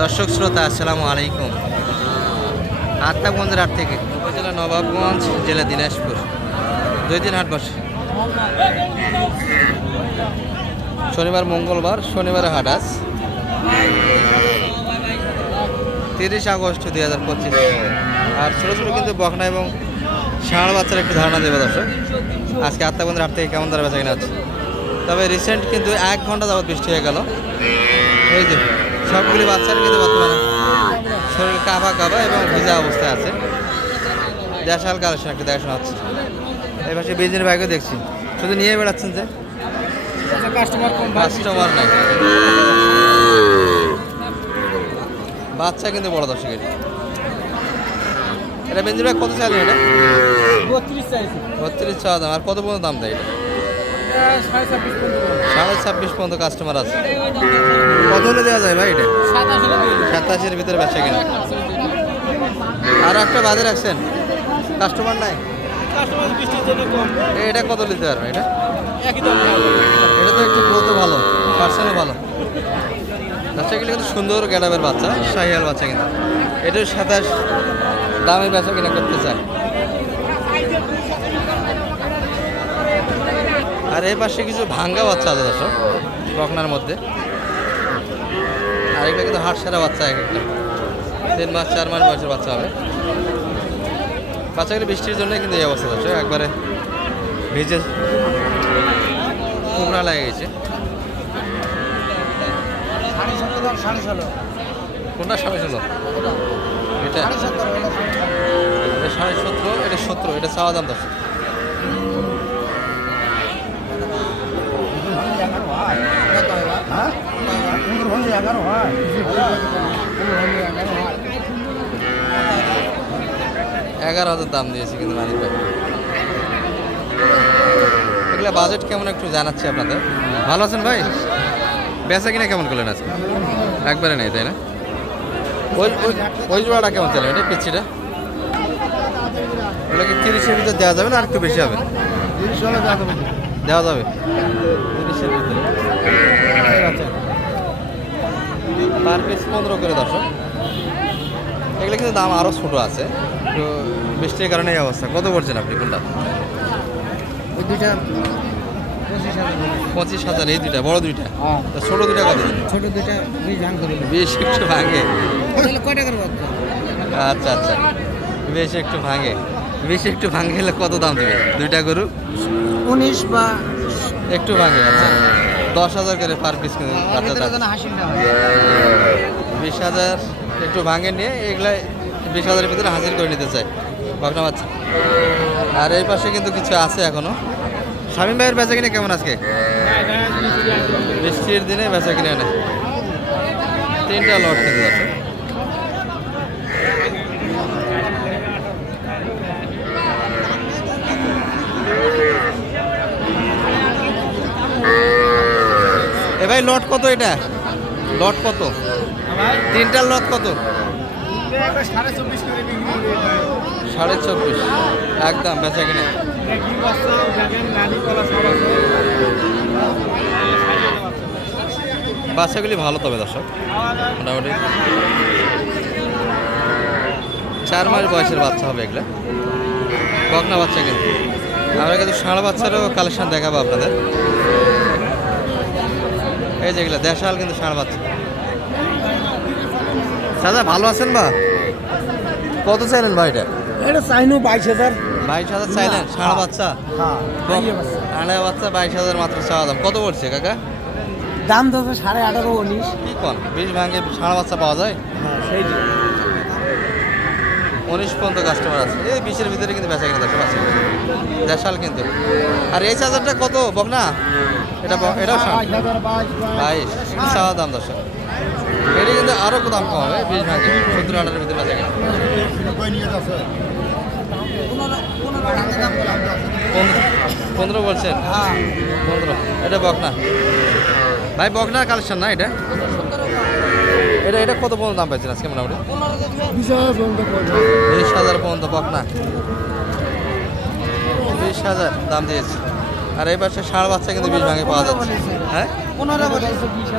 দর্শক শ্রোতা, আসসালামু আলাইকুম। আত্মাগঞ্জের হাট থেকে। উপজেলা নবাবগঞ্জ, জেলা দিনাজপুর। দুই দিন হাট বসে শনিবার, মঙ্গলবার, শনিবারে হাট আজ। তিরিশ আগস্ট দুই হাজার পঁচিশ। আর ছোটো ছোটো কিন্তু বকনা এবং ষাঁড় বাচ্চার একটু ধারণা দেবে দর্শক। আজকে আত্মাগঞ্জের হাট থেকে কেমন তারা বেচা কিনা আছে? তবে রিসেন্ট কিন্তু এক ঘণ্টা যাবত বৃষ্টি হয়ে গেল। এই যে সবগুলি বাচ্চারা কিন্তু বর্তমানে শরীর কাঁপা কাঁপা এবং ভিজা অবস্থায় আছে। দেশাল কালেকশন একটা দেখাশোনা হচ্ছে। এই পাশে বিজনের বাইকও দেখছি। শুধু নিয়ে বেড়াচ্ছেন যে? কাস্টমার কম কাস্টমার নাই। বাচ্চা কিন্তু বড় দর্শকের এটা। বেঞ্জির ব্যাগ কত চাইলেন এটা? বত্রিশ চাইছি। বত্রিশ চাওয়া দাম। আর কত পর্যন্ত দাম দেয় এটা? সাড়ে ছাব্বিশ পর্যন্ত কাস্টমার আছে। কত হলে দেওয়া যায় ভাই এটা? সাতাশের ভিতরে ব্যবসা কিনা। আর একটা বাদে রাখছেন? কাস্টমার নাই? এটা কত নিতে পারবেন এটা? এটা তো একটু গ্রোথও ভালো পার্সেন্টও ভালো। বাচ্চাগুলি কিন্তু সুন্দর গ্যাডাবের বাচ্চা, শাহিয়াল বাচ্চা কিন্তু। এটার সাতাশ দামে বেচা কিনা করতে চায়। আর এই পাশে কিছু ভাঙ্গা বাচ্চা আছে দর্শক বকনার মধ্যে। আর এগুলো কিন্তু হাট সারা বাচ্চা এক একটা। তিন মাস, চার মাস বয়সের বাচ্চা হবে। বাচ্চাগুলো বৃষ্টির জন্য কিন্তু এই অবস্থা দর্শক, একবারে ভিজে কুমড়া লাগে গেছে। কোনটা সাড়ে ষোলো? এটা? সাড়ে সতেরো, এটা সতেরো, এটা চাওয়া দাম দশ এগারো হাজার দাম দিয়েছে কিন্তু মানিক ভাই। এগুলো বাজেট কেমন একটু জানাচ্ছি আপনাদের? ভালো আছেন ভাই? বেচা কিনা কেমন করলেন আজকে? একবারে নেই, তাই না? ওই ওই জোড়াটা কেমন চলে এটা পিচ্ছিটা? ওগুলো কি তিরিশের ভিতরে দেওয়া যাবে না আর একটু বেশি হবে? দেওয়া যাবে। তিরিশের ভিতরে। পার পিস পনেরো করে দর্শক। এগুলো কিন্তু দাম আরও ছোটো আছে। তো বৃষ্টির কারণে এই অবস্থা। কত বলছেন আপনি? কোনটা? ওই দুইটা। পঁচিশ হাজার এই দুইটা বড় দুইটা? হ্যাঁ। তো ছোটো দুইটা কত? ছোট দুইটা বিশ ভাঙ করে বেশ একটু ভাঙে। আচ্ছা আচ্ছা। বেশ একটু ভাঙে। বেশ একটু ভাঙে গেলে কত দাম দেবে? দুইটা গরু? উনিশ বা একটু ভাঙে আচ্ছা। দশ হাজার করে পার পিস কিন্তু হয়। বিশ হাজার। একটু ভাঙে নিয়ে এগুলা বিশ হাজারের ভিতরে হাজির করে নিতে চাই। বকনা বাচ্চা। আর এই পাশে কিন্তু কিছু আছে এখনও। স্বামীন ভাইয়ের বেচা কিনে কেমন আজকে? বৃষ্টির দিনে বেচা কিনে না তিনটা লট কিন্তু আছে। এ ভাই, লট কত এটা? লট কত? তিনটার লট কত? সাড়ে চব্বিশ। সাড়ে একদম, বেচা কিনে। বাচ্চাগুলি ভালো তবে দর্শক, মোটামুটি। চার মাস বয়সের বাচ্চা হবে এগুলো। বকনা বাচ্চা কিন্তু। আমরা কিন্তু ষাঁড় বাচ্চারও কালেকশন দেখাবো আপনাদের। এই যেগুলো দেশাল কিন্তু ষাঁড় বাচ্চা। দাদা ভালো আছেন বা? কত চাইলেন ভাই এটা? এটা চাইনো বাইশ হাজার। বাইশ হাজার চাইলেন? ষাঁড় বাচ্চা? হ্যাঁ বাচ্চা বাইশ হাজার মাত্র চাওয়া দাম। কত বলছে কাকা? দাম তো সাড়ে আঠারো উনিশ। কি কন? বিশ ভাঙে ষাঁড় বাচ্চা পাওয়া যায়? হ্যাঁ সেই উনিশ পর্যন্ত কাস্টমার আছে। এই বিশের ভিতরে কিন্তু বেচা কিনা দেখতে পাচ্ছি দেশাল কিন্তু। আর এই চার্জারটা কত? বক না এটা এটাও বাইশ চাওয়া দাম দশ এটা কিন্তু আরও দাম কম হবে? বিশ ভাঙে সত্তর আঠারোর ভিতরে পনেরো- পনেরো বলছেন? পনেরো। এটা বকনা। ভাই, বকনা কালেকশন না এটা? এটা এটা কত পর্যন্ত দাম পাইছেন আজকে মোটামুটি? বিশ হাজার পর্যন্ত বকনা। বিশ হাজার দাম দিয়েছে। আর এই পাশে ষাঁড় বাচ্চা কিন্তু বিশ ভাঙে পাওয়া যাচ্ছে। হ্যাঁ? পনেরো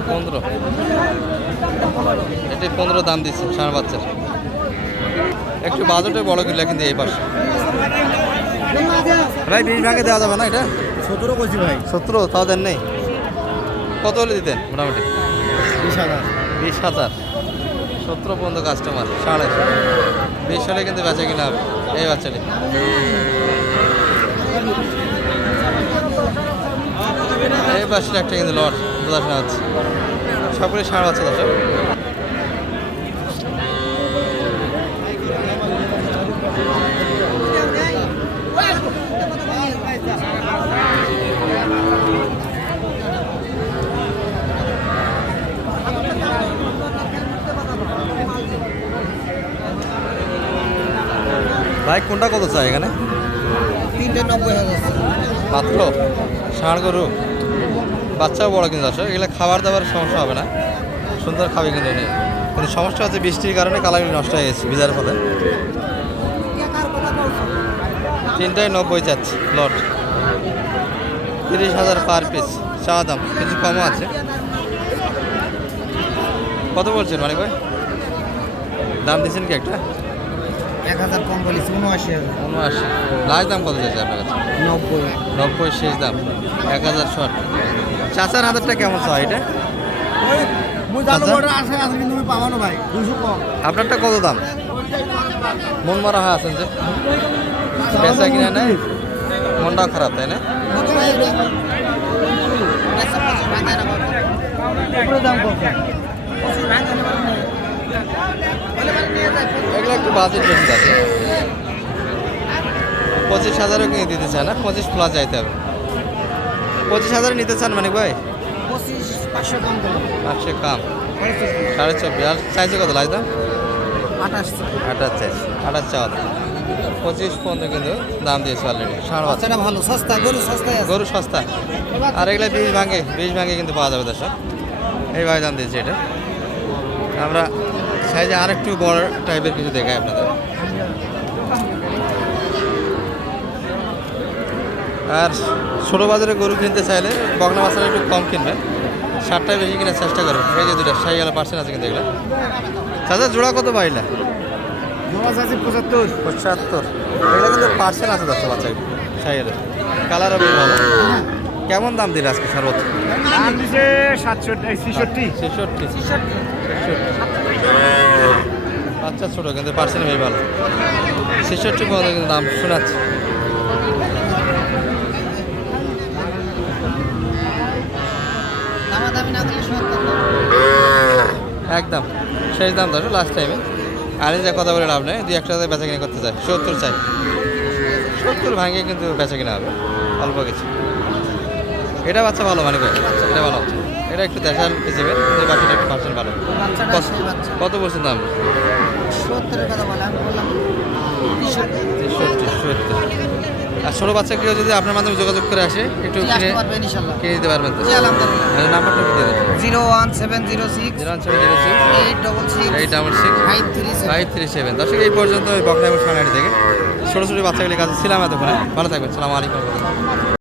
পনেরো। এটি পনেরো দাম দিচ্ছে ষাঁড় বাচ্চার। একটু বাজেটে বড় কিনলে কিন্তু এই পাশে। ভাই বিশ ভাগে দেওয়া যাবে না এটা? সতেরো করছি ভাই। সতেরো তাও দেন নেই। কত হলে দিতেন? মোটামুটি। বিশ হাজার। বিশ হাজার। সতেরো পর্যন্ত কাস্টমার সাড়ে বিশ হলে কিন্তু বেচা কিনা হবে এই বাচ্চাটি। এই পাশের একটা কিন্তু লট। শোনা হচ্ছে সকলে সাড়ে বাচ্চা দর্শক। ভাই কোনটা কত চাই এখানে? তিনটে নব্বই হাজার। মাত্র? ষাঁড় গরু? বাচ্চাও বড় কিন্তু আসে এগুলো খাবার দাবার সমস্যা হবে না। সুন্দর খাবে কিন্তু নেই কিন্তু সমস্যা হচ্ছে বৃষ্টির কারণে কালারগুলি নষ্ট হয়ে গেছে ভিজার ফলে। তিনটায় নব্বই যাচ্ছে লট। তিরিশ হাজার পার পিস চা দাম কিছু কমও আছে। কত বলছেন মানে ভাই? দাম দিচ্ছেন কি একটা? এক হাজার কম বলেছি উনআশি উনআশি। লাস্ট দাম কত চাইছে আপনার কাছে? নব্বই। নব্বই শেষ দাম এক হাজার ষাট। চাচার হাজারটা কেমন চাই এটা? আপনারটা কত দাম? মন মারা হয় আছেন যে। বেচা কিনা নেই? মনটাও খারাপ তাই না? এগুলো একটু বাজেট বেশি পঁচিশ হাজারও কিনে দিতে চায় না পঁচিশ প্লাস যাইতে হবে। পঁচিশ হাজার নিতে চান মানে ভাই? পঁচিশ কম পাঁচশো কাম। সাড়ে চব্বিশ। আর চাইছে কত লাজ দাম? আঠাশ। আঠাশ চাইছে আঠাশ চাওয়া দাম। পঁচিশ পর্যন্ত কিন্তু দাম দিয়েছে অলরেডি বাচ্চা বাচ্চাটা ভালো সস্তা গরু সস্তায় আছে। গরু সস্তা। আর এগুলো বিষ ভাঙে বিষ ভাঙে কিন্তু পাওয়া যাবে দর্শক। এইভাবে দাম দিয়েছে এটা। আমরা সাইজে আর একটু বড় টাইপের কিছু দেখাই আপনাদের। আর ছোটো বাজারে গরু কিনতে চাইলে বগনা বাচ্চারা একটু কম কিনবেন। ষাটটায় বেশি কেনার চেষ্টা করবেন। এই যে দুটা সাই গেলে পার্সেন্ট আছে কিন্তু এগুলো। চাচা জোড়া কত পাইলা পঁচাত্তর। পঁচাত্তর এগুলো কিন্তু পার্সেন্ট আছে দশটা বাচ্চা সাইয়ের কালারও বেশ ভালো। কেমন দাম দিলে আজকে সর্বোচ্চ? দাম দিছে সাতষট্টি ছেষট্টি। ছেষট্টি। ছেষট্টি। বাচ্চা ছোটো কিন্তু পার্সেন্ট বেশ ভালো। ছেষট্টি পর্যন্ত কিন্তু দাম শোনাচ্ছে দামাদামি না দিলে সত্তর একদম। শেষ দাম ধরো লাস্ট টাইমে আর যে কথা বলে লাভ নেই দুই একটা বেচা কিনা করতে চাই। সত্তর চাই। সত্তর ভাঙে কিন্তু বেচা কিনা হবে। অল্প কিছু। এটা বাচ্চা ভালো মানে এটা ভালো। এটা একটু দেখান হিসেবে বাকিটা একটু পার্সেন্ট ভালো কত- বলছেন দাম? সত্তরের কথা বলে আর ছোট বাচ্চা কেউ যদি আপনার মাধ্যমে যোগাযোগ করে আসে একটু কিনে দিতে পারবেন তো? আলহামদুলিল্লাহ। নাম্বারটা দিয়ে দেবেন। Zero one seven zero six zero one seven zero six eight double six eight double six five three five three seven. দর্শক এই পর্যন্ত ওই বকনা এবং সোনারি থেকে ছোটো ছোটো বাচ্চাগুলির কাছে ছিলাম এতক্ষণে। ভালো থাকবেন। সালাম আলাইকুম।